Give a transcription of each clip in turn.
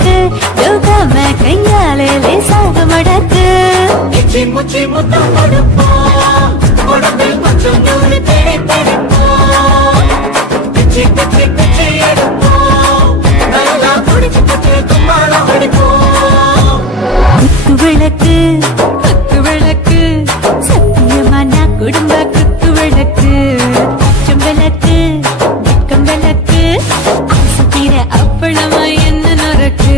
மடக்கு யோகாம கையாலே லேசாக மடக்கு இச்சி முச்சி முத்தம் கொடுப்போம் உடம்பில் கொஞ்சம் நூறு தேடி பிடிப்போம் பிச்சி பிச்சி பிச்சி எடுப்போம் நல்லா குடிச்சு குத்து கும்மாளம் அடிப்போம் குத்து விளக்கு சத்தியமான குடும்ப குத்து விளக்கு அச்சம் விளக்கு வெட்கம் விளக்கு ஆசை தீர அப்பளமா என்ன நொறுக்கு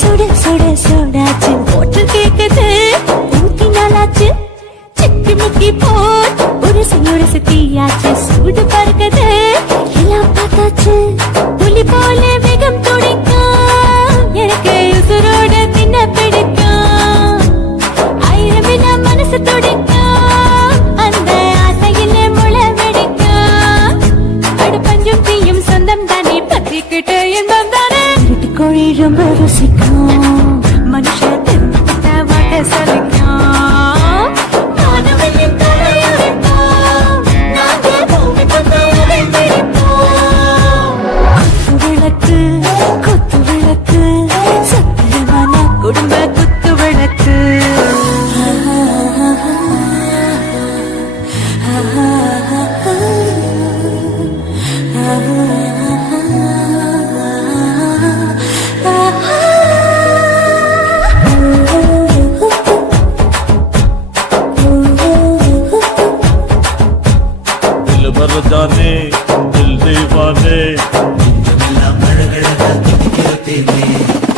சுட சுட சுடாச்சு போட்டு கேக்குது ஊத்தி நாளாச்சு சிக்கி முக்கி போட் ஒரு செய்யோட சுத்தியாச்சு சூடு பறக்குது எல்லாம் பார்த்தாச்சு புலி போல வேகம் துடிக்கும் எனக்கு உசுரோட தின்ன பிடிக்கும் ஆயிரம் மனசு துடிக்கும் அந்த ஆசையில முளை வெடிக்கும் அடு பஞ்சும் தீயும் சொந்தம் தானே பத்திக்கிட்டு இன்பம் தானே கோழி ரொம்ப ருசிக்கும் மனுஷ திட்ட வாட்ட சலிக்கும் காணவனின் தலையுரைப்போம் நாங்கள் பூமி கொண்டவரை பிடிப்போம் குத்து விளக்கு சத்தியமான குடும்ப குத்து விளக்கு जाने दिल दीवाने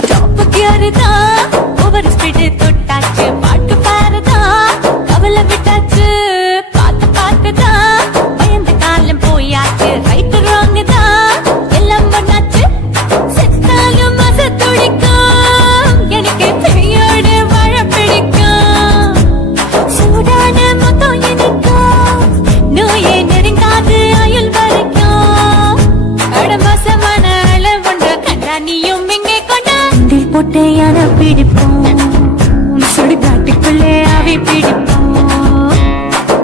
டாப் கியர்தா ஓவர் ஸ்பீட் தொட்டாச்சு பாட்டு பாருதா கவலை விட்டாச்சு பார்த்து பார்த்துதா பயந்து காலம் போயாச்சு ரைட் ராங் தான் எல்லாம் பண்ணாச்சு செத்தாலும் மச துடிக்கும் எனக்கு பெரியோட வாழ பிடிக்கும் சூடான மொத்தம் எனக்கும் நோயே நெருங்காது ஆயுள் வரைக்கும் அடமசமான அளவுண்ட கண்டா நீயும் இங்கே கொண்டா போட்டே யார பிடிப்போம் சுடுகாட்டுக்குள்ளே அவை பிடிப்போம்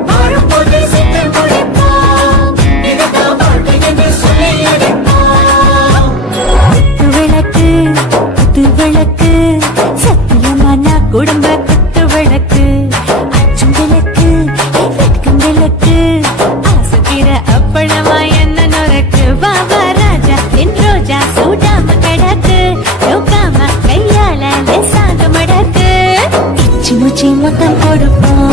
வாழும்போது சித்து முடிப்போம் இதுதான் வாழ்க்கை என்று சொல்லி அடிப்போம் குத்து விளக்கு சத்தியமான குடும்ப குத்து விளக்கு அச்சம் விளக்கு வெட்கம் விளக்கு ஆசை தீர அப்பளமா என்ன நொறுக்கு வாவா ராஜா என் ரோஜா சூடாம கிடக்கு யோகாம கையால லேசாக மடக்கு இச்சி முச்சி மொத்தம் கொடுப்போம்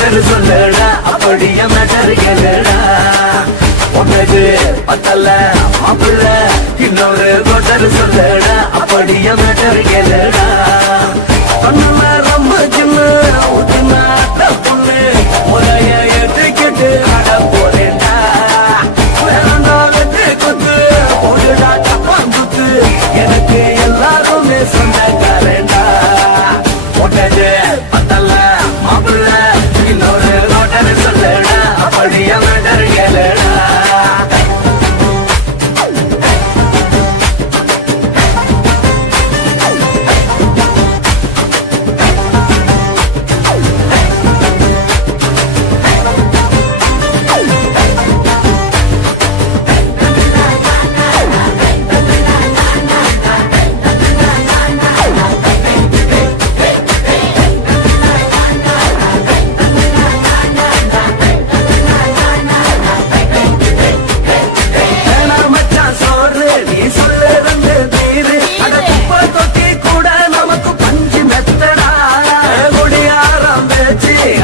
கோட்டர் சொல்லடா அப்படியே மேட்டர் கேளுடா உனக்கு பத்தல மாப்பிள்ள இன்னொரு கோட்டர் சொல்லடா அப்படியே மேட்டர் கேளுடா பண்ணல ரொம்ப சின்ன ஊத்துனா பொண்ணு முறைய ஏற்றுக்கிட்டு ஆட போறேன்டா வேறண்டா வெட்டு குத்து போடுடா டப்பான் குத்து எனக்கு எல்லாருமே சொந்தக்காரண்டா உனக்கு பத்தல மாப்பிள்ள இன்னொரு கோட்டர் சொல்லடா அப்படியே மேட்டர் கேளுடா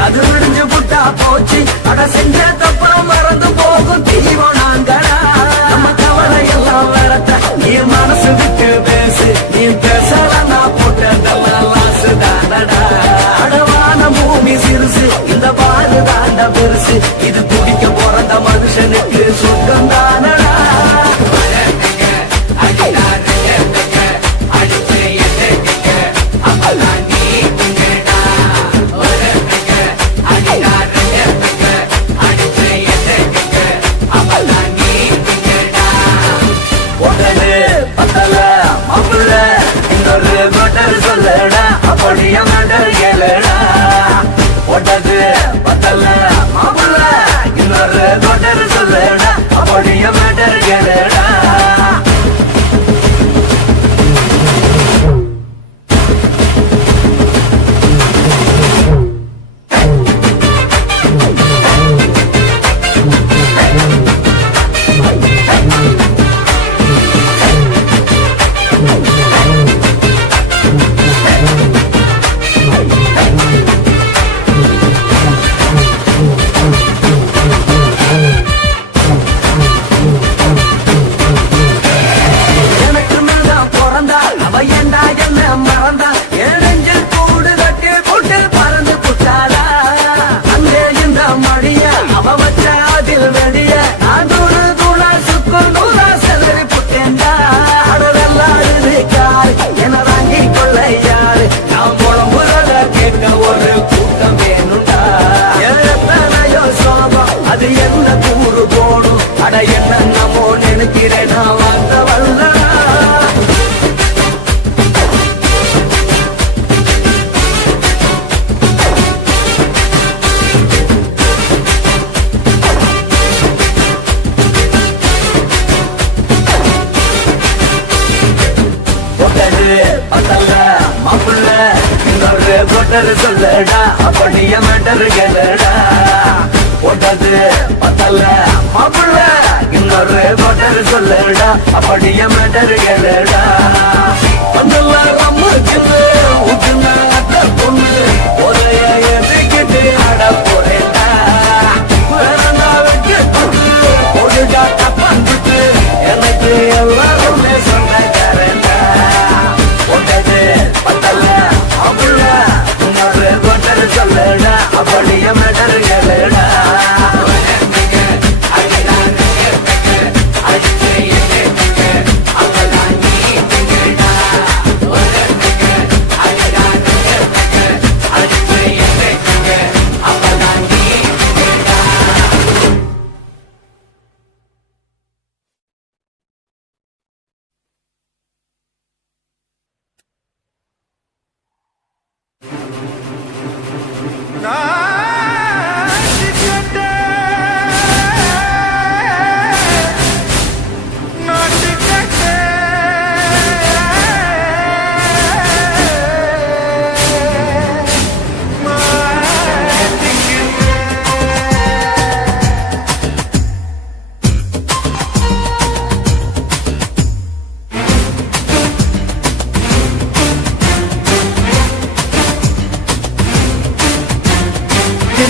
அது விடிஞ்சு புட்டா போச்சு அட செஞ்ச தப்பா மறந்து போகும் தீவனாங்கடா நம்ம கவலை எல்லாம் வரட்ட நீ மனசு விட்டு பேசு நீ பேசலாம் நான் போட்டதெல்லாம் லாசு தானடா அடவான பூமி சிறுசு இந்த பாரு தாண்ட பெருசு இது துடிக்க பிறந்த மனுஷனுக்கு சொந்தம் தானடா சொல்லடா அப்படியே மேட்டர் கேளுடா ஒட்டது பத்தல மாப்பிள்ள இன்னொரு கோட்டர் சொல்லடா அப்படியே மேட்டர் கேளுடா ஒரு கூட்டம் வேணுண்டா எத்தனையோ சோகம் அது என்ன கூறு போடும் அட என்னமோ நினைக்கிறேன் நான் வாங்க வல்லடா மாப்பிள்ள இன்னொரு கோட்டர் சொல்லடா அப்படியே மேட்டர் கேளுடா ஒட்டது பத்தல மாப்பிள்ள இன்னொரு கோட்டர் சொல்லடா அப்படியே மேட்டர் கேளுடா ஊத்துனா பொண்ணு ஒலைய எதுக்கிட்டு ஆட போறேன்டா வேறண்டா வெட்டு போடுடா டப்பான் குத்து எனக்கு எல்லாருமே சொந்தக்காரண்டா ஒட்டது பத்தல மாப்பிள்ள இன்னொரு கோட்டர் சொல்லடா அப்படியே மேட்டர் கேளுடா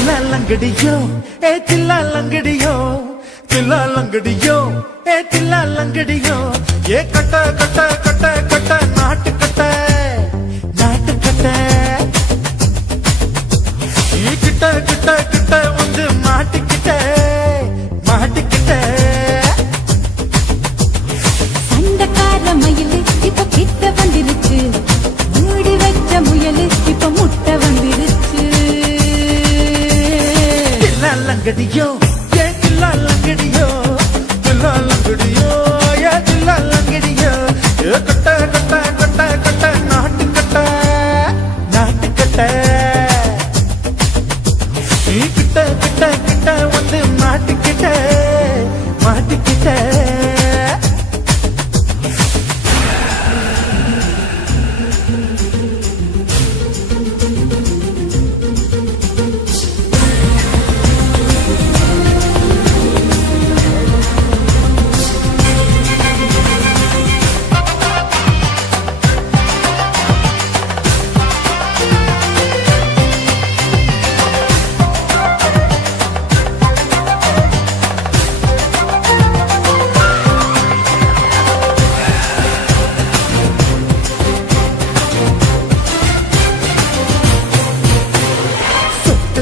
தில்லாலங்கடியோ ஏ தில்லாலங்கடியோ தில்லாலங்கடியோ ஏ தில்லாலங்கடியோ ஏ கட்ட கட்ட கட்ட கட்ட நாட்டு கட்ட நாட்டு கட்ட நீ கிட்ட கிட்ட கிட்ட வந்து மாட்டிக்கிட்ட மாட்டிக்கிட்ட சண்டைக்கார மயிலு இப்ப கிட்ட வந்துருச்சு மூடி வச்ச முயலு இப்ப முட்டை வந்துருச்சு தில்லாலங்கடியோ ஏ தில்லாலங்கடியோ தில்லாலங்கடியோ ஏ தில்லாலங்கடியோ ஏ கட்ட கட்ட கட்ட கட்ட நாட்டு கட்ட நாட்டு கட்ட நீ கிட்ட கிட்ட கிட்ட வந்து மாட்டிக்கிட்ட மாட்டிக்கிட்ட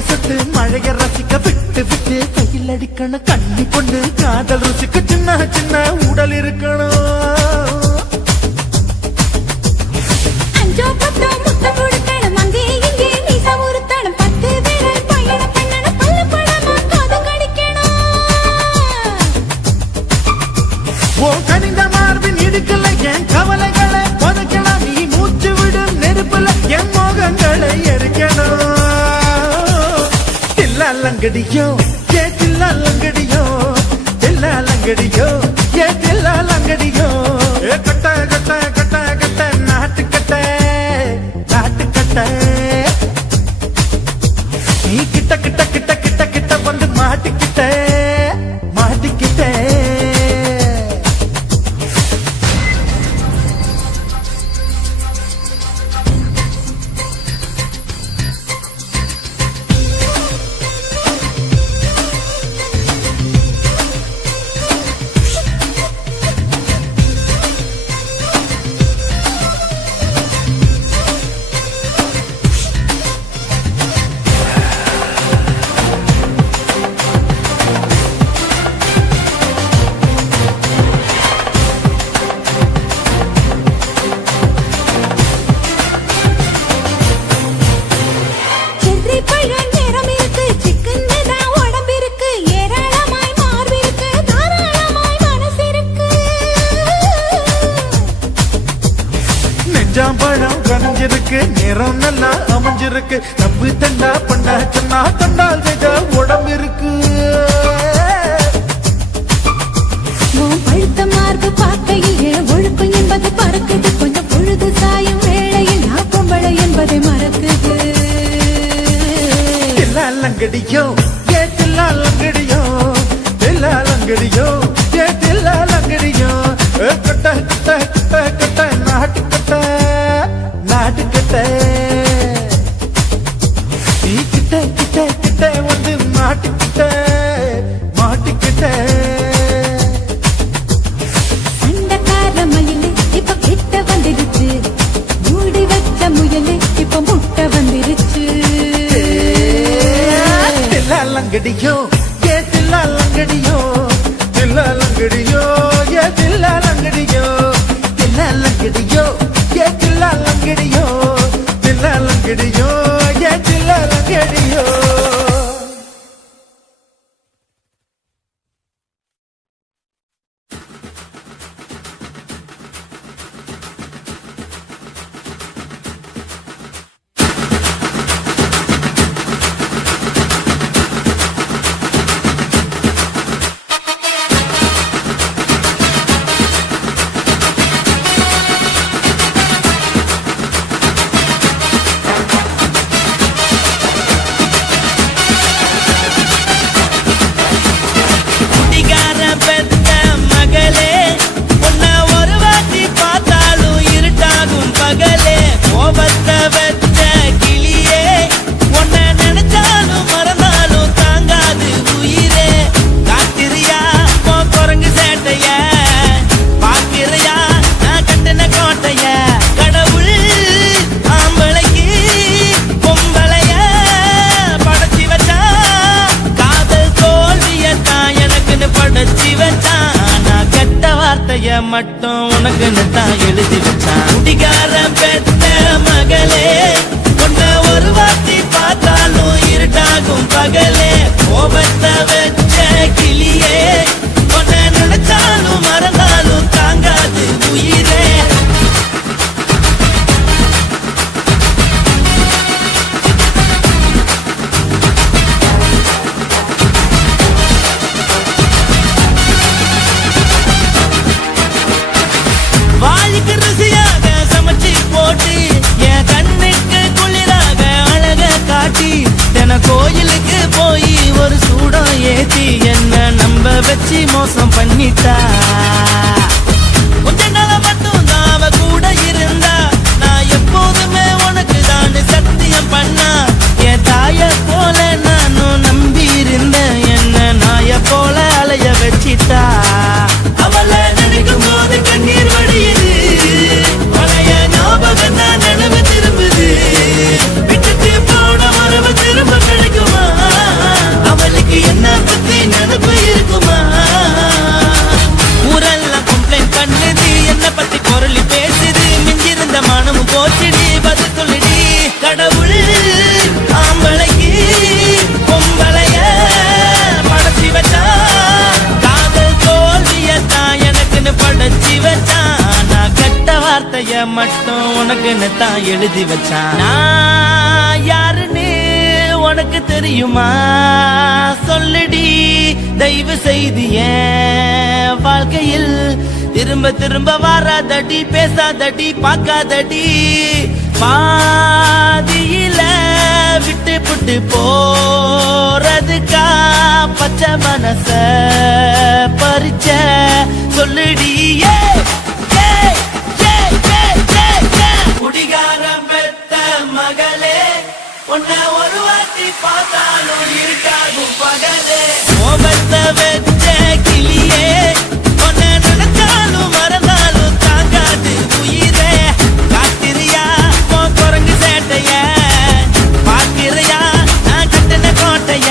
சுட்டு மழைய ரசிக்க விட்டு விட்டு கையில் அடிக்கணும் கண்ணி கொண்டு காதல் ருசிக்க சின்ன சின்ன உடல் இருக்கணும் அஞ்சோ பத்தோ முட்டை கொடுக்கணும் அங்கே இங்கே நீசா உருத்தணும் 10 விரல் பயணம் பண்ணணும் பல்ல படமா காது கடிக்கணும் ஓ கனிந்த மார்பின் இடுக்கல என் கவலைகளை புதைக்கணும் நீ மூச்சு விடும் நெருப்புல என் மோகங்களை எரிக்கணும் தில்லாலங்கடியோ ஏ தில்லாலங்கடியோ தில்லாலங்கடியோ ஏ தில்லாலங்கடியோ ஏ கட்ட கட்ட கட்ட கட்ட நாட்டு கட்ட நாட்டு கட்ட நீ கிட்ட கிட்ட கிட்ட கிட்ட கிட்ட வந்து மாட்டிக்கிட்ட மாட்டிக்கிட்ட செர்ரி பழம் நிறம் இருக்கு சிக்கன்னு தான் உடம்பு இருக்கு ஏராளமாய் மார்பு இருக்கு தாராளமாய் மனசு இருக்கு நெஞ்சாம்பழம் கனிஞ்சிருக்கு நிறம் நல்லா அமைஞ்சிருக்கு நம்பு தண்டா பண்ண சொன்னா தண்டால் செய்த உடம்பு இருக்கு உன் பழுத்த மார்பு பார்க்கையில் என் ஒழுக்கம் என்பது பறக்குது கொஞ்சம் பொழுது சாயும் வேளையில் நான் பொம்பளை என்பதை மறக்குது தில்லாலங்கடியோ ஏ தில்லாலங்கடியோ தில்லாலங்கடியோ ஏ தில்லாலங்கடியோ ஏ கட்ட கட்ட கட்ட கட்ட நாட்டு கட்ட நாட்டு கட்ட நீ கிட்ட கிட்ட கிட்ட வந்து மாட்டிக்கிட்ட மாட்டிக்கிட்ட சண்டைக்கார மயிலு இப்ப கிட்ட வந்துருச்சு மூடி வச்ச முயலு இப்ப முட்டை வந்துருச்சு தில்லாலங்கடியோ ஏ தில்லாலங்கடியோ தில்லாலங்கடியோ ஏ தில்லாலங்கடியோ தில்லாலங்கடியோ ஏ தில்லாலங்கடியோ தில்லாலங்கடியோ ஏ தில்லாலங்கடியோ மட்டும் உனக்குன்னு தான் எழுதி வச்சான். குடிகார பெத்த மகளே, உன்னை ஒரு வாட்டி பார்த்தாலும் இருட்டாகும் பகலே. கோபத்தை வச்ச கிளியே, உன்னை நினைச்சாலும் மறந்தாலும் தாங்காது உயிரே. வாய்க்கு ருசியாக சமைச்சு போட்டு என் கண்ணுக்கு குளிராக அழக காட்டி தின கோயிலுக்கு போய் ஒரு சூடம் ஏத்தி என்ன நம்ப வச்சு மோசம் பண்ணிட்டா. கொஞ்ச நாள மட்டும் தான் அவ கூட இருந்தா, நான் எப்போதுமே உனக்கு தான் சத்தியம் பண்ணா. என் தாய போல நானும் நம்பி இருந்தேன், என்ன நாய போல அலைய வச்சிட்டா. அவளை நினைக்கும் போது கண்ணீர் வடியுது, பழைய ஞாபகம் தான் நினைவு திரும்புது. விட்டுட்டு போன உறவு திரும்ப கிடைக்குமா? அவளுக்கு என்ன பத்தி நினைப்பு இருக்குமா? ஊரெல்லாம் கம்ப்ளைண்ட் பண்ணுது, என்ன பத்தி குரலி பேசுது. மிஞ்சிருந்த மனமும் போச்சுடி, பதில் சொல்லுடி. கடவுள் ஆம்பளைக்கு பொம்பளைய படைச்சி வச்சா, காதல் தோல்வியத்தான் எனக்குன்னு படைச்சி வச்சான். நான் கெட்ட வார்த்தைய மட்டும் உனக்குன்னு தான் எழுதி வச்சான். நான் யாருன்னு உனக்கு தெரியுமா? சொல்லுடி தயவு செய்து என் வாழ்க்கையில் திரும்ப திரும்ப வாராதடி, பேசாதடி, பார்க்காதடி. பாதியில விட்டு புட்டு போறதுக்கா பச்சை மனச பறிச்ச சொல்லுடி. குடிகாரம் பெத்த மகளே, உன்னை ஒரு வாட்டி பார்த்தாலும் இருக்காகும் பகலே. கோபத்தை வச்ச கிளியே, உன்னை நினைச்சாலும் மறந்தாலும் தாங்காது உயிரே. காத்திரியா உன் குரங்கு சேட்டைய, பார்க்கிறியா நான் கட்டின கோட்டைய.